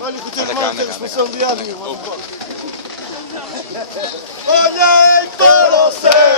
Olha que o teu irmão não tem responsabilidade nenhuma. Olhei para o céu.